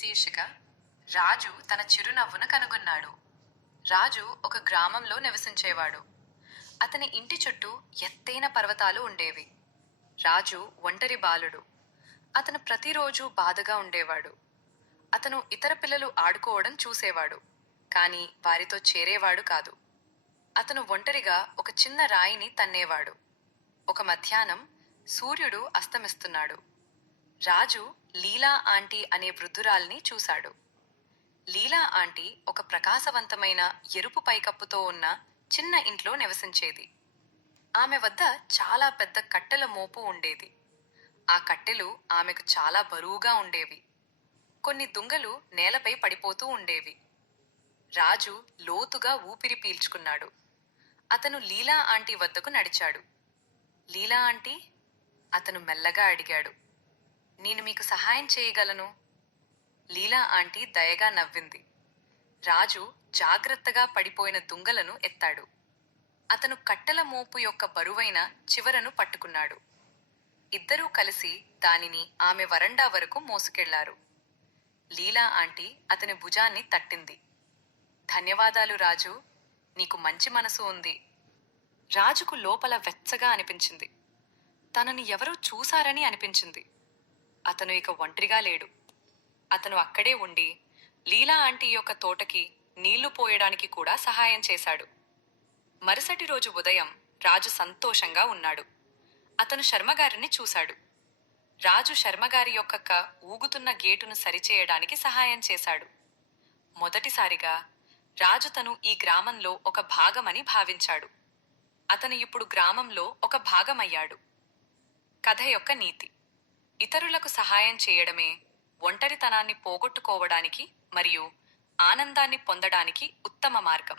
శీర్షిక రాజు తన చిరునవ్వును కనుగొన్నాడు. రాజు ఒక గ్రామంలో నివసించేవాడు. అతని ఇంటి చుట్టూ ఎత్తైన పర్వతాలు ఉండేవి. రాజు ఒంటరి బాలుడు. అతను ప్రతిరోజు బాధగా ఉండేవాడు. అతను ఇతర పిల్లలు ఆడుకోవడం చూసేవాడు, కానీ వారితో చేరేవాడు కాదు. అతను ఒంటరిగా ఒక చిన్న రాయిని తన్నేవాడు. ఒక మధ్యాహ్నం సూర్యుడు అస్తమిస్తున్నాడు. రాజు లీలా ఆంటీ అనే వృద్ధురాల్ని చూశాడు. లీలా ఆంటీ ఒక ప్రకాశవంతమైన ఎరుపు పైకప్పుతో ఉన్న చిన్న ఇంట్లో నివసించేది. ఆమె వద్ద చాలా పెద్ద కట్టెల మోపు ఉండేది. ఆ కట్టెలు ఆమెకు చాలా బరువుగా ఉండేవి. కొన్ని దుంగలు నేలపై పడిపోతూ ఉండేవి. రాజు లోతుగా ఊపిరి పీల్చుకున్నాడు. అతను లీలా ఆంటీ వద్దకు నడిచాడు. లీలా ఆంటీ, అతను మెల్లగా అడిగాడు. నేను మీకు సహాయం చేయగలను. లీలా ఆంటీ దయగా నవ్వింది. రాజు జాగ్రత్తగా పడిపోయిన దుంగలను ఎత్తాడు. అతను కట్టెల మోపు యొక్క బరువైన చివరను పట్టుకున్నాడు. ఇద్దరూ కలిసి దానిని ఆమె వరండా వరకు మోసుకెళ్లారు. లీలా ఆంటీ అతని భుజాన్ని తట్టింది. ధన్యవాదాలు రాజు, నీకు మంచి మనసు ఉంది. రాజుకు లోపల వెచ్చగా అనిపించింది. తనని ఎవరో చూశారని అనిపించింది. అతను ఇక ఒంటరిగా లేడు. అతను అక్కడే ఉండి లీలా ఆంటీ యొక్క తోటకి నీళ్లు పోయడానికి కూడా సహాయం చేశాడు. మరుసటి రోజు ఉదయం రాజు సంతోషంగా ఉన్నాడు. అతను శర్మగారిని చూశాడు. రాజు శర్మగారి యొక్క ఊగుతున్న గేటును సరిచేయడానికి సహాయం చేశాడు. మొదటిసారిగా రాజు తను ఈ గ్రామంలో ఒక భాగమని భావించాడు. అతను ఇప్పుడు గ్రామంలో ఒక భాగమయ్యాడు. కథ యొక్క నీతి: ఇతరులకు సహాయం చేయడమే ఒంటరితనాన్ని పోగొట్టుకోవడానికి మరియు ఆనందాన్ని పొందడానికి ఉత్తమ మార్గం.